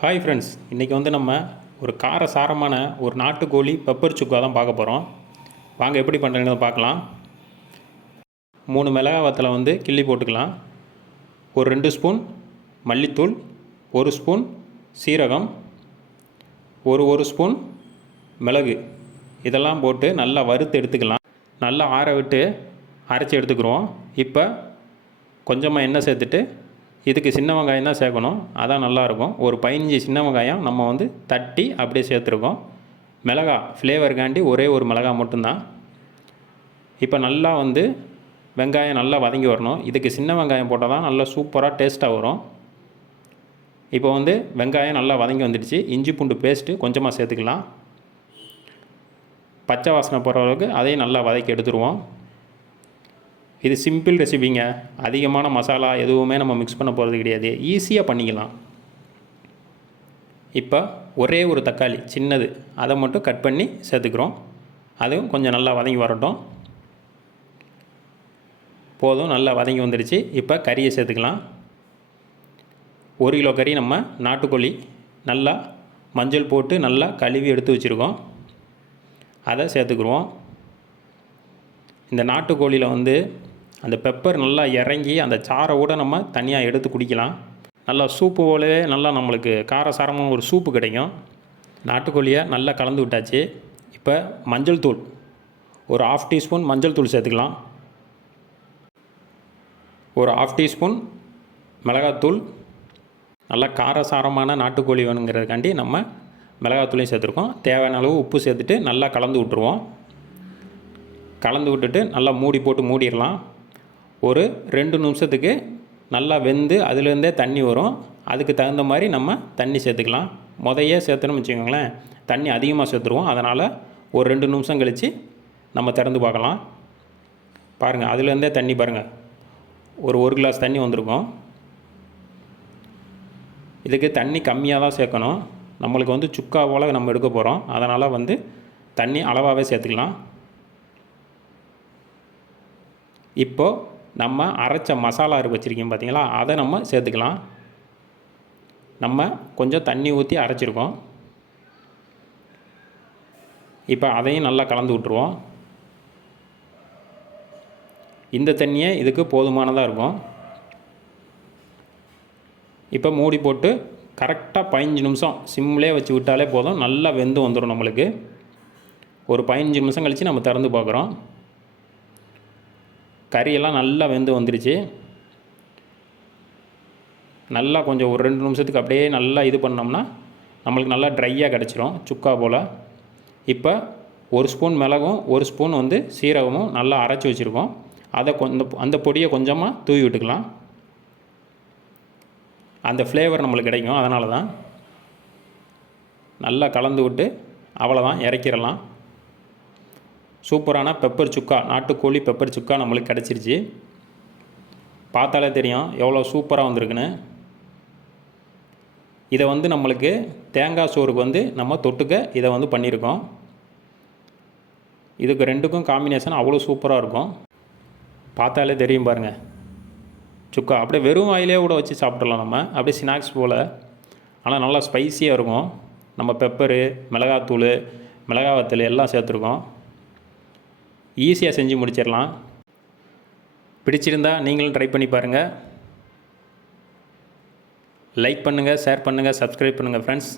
Hi friends இன்றைக்கி வந்து நம்ம ஒரு கார சாரமான ஒரு நாட்டுக்கோழி பெப்பர் சுக்கா தான் பார்க்க போகிறோம் வாங்க எப்படி பண்ணுறதுன்னு பார்க்கலாம். மூணு மிளகா வத்தலை வந்து கிள்ளி போட்டுக்கலாம். ஒரு ரெண்டு ஸ்பூன் மல்லித்தூள் ஒரு ஸ்பூன் சீரகம் ஒரு ஒரு ஸ்பூன் மிளகு. இதெல்லாம் போட்டு நல்லா வறுத்து எடுத்துக்கலாம். நல்லா ஆற விட்டு அரைச்சி எடுத்துக்கிறோம். இப்போ கொஞ்சமாக எண்ணெய் சேர்த்துட்டு இதுக்கு சின்ன வெங்காயம் தான் சேர்க்கணும். அதான் நல்லாயிருக்கும். ஒரு பதினஞ்சு சின்ன வெங்காயம் நம்ம வந்து தட்டி அப்படியே சேர்த்துருக்கோம். மிளகா ஃப்ளேவருக்காண்டி ஒரே ஒரு மிளகா மட்டும்தான். இப்போ நல்லா வந்து வெங்காயம் நல்லா வதங்கி வரணும். இதுக்கு சின்ன வெங்காயம் போட்டால் தான் நல்லா சூப்பராக டேஸ்ட்டாக வரும். இப்போ வந்து வெங்காயம் நல்லா வதங்கி வந்துடுச்சு. இஞ்சி பூண்டு பேஸ்ட்டு கொஞ்சமாக சேர்த்துக்கலாம். பச்சை வாசனை போகிற அளவுக்கு அதையும் நல்லா வதக்கி எடுத்துருவோம். இது சிம்பிள் ரெசிபிங்க அதிகமான மசாலா எதுவுமே நம்ம மிக்ஸ் பண்ண போகிறது கிடையாது. ஈஸியாக பண்ணிக்கலாம். இப்போ ஒரே ஒரு தக்காளி சின்னது. அதை மட்டும் கட் பண்ணி சேர்த்துக்கிறோம். அதுவும் கொஞ்சம் நல்லா வதங்கி வரட்டும். போதும் நல்லா வதங்கி வந்துடுச்சு இப்போ கறியை சேர்த்துக்கலாம். ஒரு கிலோ கறி நம்ம நாட்டுக்கோழி நல்லா மஞ்சள் போட்டு நல்லா கழுவி எடுத்து வச்சுருக்கோம். அதை சேர்த்துக்குருவோம். இந்த நாட்டுக்கோழியில் வந்து அந்த பெப்பர் நல்லா இறங்கி அந்த சாரை கூட நம்ம தனியாக எடுத்து குடிக்கலாம். நல்லா சூப்பு போலவே நல்லா நம்மளுக்கு காரசாரமாக ஒரு சூப்பு கிடைக்கும். நாட்டுக்கோழியை நல்லா கலந்து விட்டாச்சு. இப்போ மஞ்சள் தூள். ஒரு ஆஃப் டீஸ்பூன் மஞ்சள் தூள் சேர்த்துக்கலாம். ஒரு ஆஃப் டீஸ்பூன் மிளகாத்தூள். நல்லா காரசாரமான நாட்டுக்கோழி வேணுங்கிறதுக்காண்டி நம்ம மிளகாத்தூளையும் சேர்த்துருக்கோம். தேவையான அளவு உப்பு சேர்த்துட்டு நல்லா கலந்து விட்டுருவோம். கலந்து விட்டுட்டு நல்லா மூடி போட்டு மூடிடலாம். ஒரு ரெண்டு நிமிஷத்துக்கு நல்லா வெந்து அதுலேருந்தே தண்ணி வரும். அதுக்கு தகுந்த மாதிரி நம்ம தண்ணி சேர்த்துக்கலாம். முதையே சேர்த்தணும்னு வச்சுக்கோங்களேன். தண்ணி அதிகமாக சேர்த்துருவோம். அதனால் ஒரு ரெண்டு நிமிஷம் கழித்து நம்ம திறந்து பார்க்கலாம். பாருங்கள் அதுலேருந்தே தண்ணி பாருங்கள் ஒரு ஒரு கிளாஸ் தண்ணி வந்திருக்கும். இதுக்கு தண்ணி கம்மியாக தான் சேர்க்கணும். நம்மளுக்கு வந்து சுக்கா போல் நம்ம எடுக்க போகிறோம் அதனால் வந்து தண்ணி அளவாகவே சேர்த்துக்கலாம். இப்போது நம்ம அரைச்ச மசாலா இருக்கு வச்சுருக்கோம் பார்த்தீங்களா அதை நம்ம சேர்த்துக்கலாம். நம்ம கொஞ்சம் தண்ணி ஊற்றி அரைச்சிருக்கோம். இப்போ அதையும் நல்லா கலந்து விட்ருவோம் இந்த தண்ணியே இதுக்கு போதுமானதாக இருக்கும். இப்போ மூடி போட்டு கரெக்டாக பதினஞ்சு நிமிஷம் சிம்லேயே வச்சு விட்டாலே போதும். நல்லா வெந்து வந்துடும் நம்மளுக்கு. ஒரு பதினஞ்சு நிமிஷம் கழித்து நம்ம திறந்து பார்க்குறோம் கறியெல்லாம் நல்லா வெந்து வந்துடுச்சு நல்லா கொஞ்சம் ஒரு ரெண்டு நிமிஷத்துக்கு அப்படியே நல்லா இது பண்ணோம்னா நம்மளுக்கு நல்லா ட்ரையாக கிடச்சிரும் சுக்கா போல். இப்போ ஒரு ஸ்பூன் மிளகும் ஒரு ஸ்பூன் வந்து சீரகமும் நல்லா அரைச்சி வச்சுருக்கோம். அதை கொஞ்சம் அந்த பொடியை கொஞ்சமாக தூவி விட்டுக்கலாம். அந்த ஃப்ளேவர் நம்மளுக்கு கிடைக்கும் அதனால தான் நல்லா கலந்து விட்டு அவ்வளோதான் இறக்கிடலாம். சூப்பரான பெப்பர் சுக்கா நாட்டுக்கோழி பெப்பர் சுக்கா நம்மளுக்கு கிடச்சிருச்சு. பார்த்தாலே தெரியும் எவ்வளோ சூப்பராக வந்திருக்குன்னு. இதை வந்து நம்மளுக்கு தேங்காய் சோறுக்கு வந்து நம்ம தொட்டுக்க இதை வந்து பண்ணியிருக்கோம். இதுக்கு ரெண்டுக்கும் காம்பினேஷன் அவ்வளோ சூப்பராக இருக்கும். பார்த்தாலே தெரியும் பாருங்கள் சுக்கா அப்படியே வெறும் வாயிலே கூட வச்சு சாப்பிட்றலாம் நம்ம. அப்படியே ஸ்நாக்ஸ் போல். ஆனால் நல்லா ஸ்பைஸியாக இருக்கும். நம்ம பெப்பரு மிளகாத்தூள் மிளகா வத்தல் எல்லாம் சேர்த்துருக்கோம். ஈஸியாக செஞ்சு முடிச்சிடலாம். பிடிச்சிருந்தா நீங்களும் ட்ரை பண்ணி பாருங்கள் லைக் பண்ணுங்கள் ஷேர் பண்ணுங்கள் சப்ஸ்கிரைப் பண்ணுங்கள் ஃப்ரெண்ட்ஸ்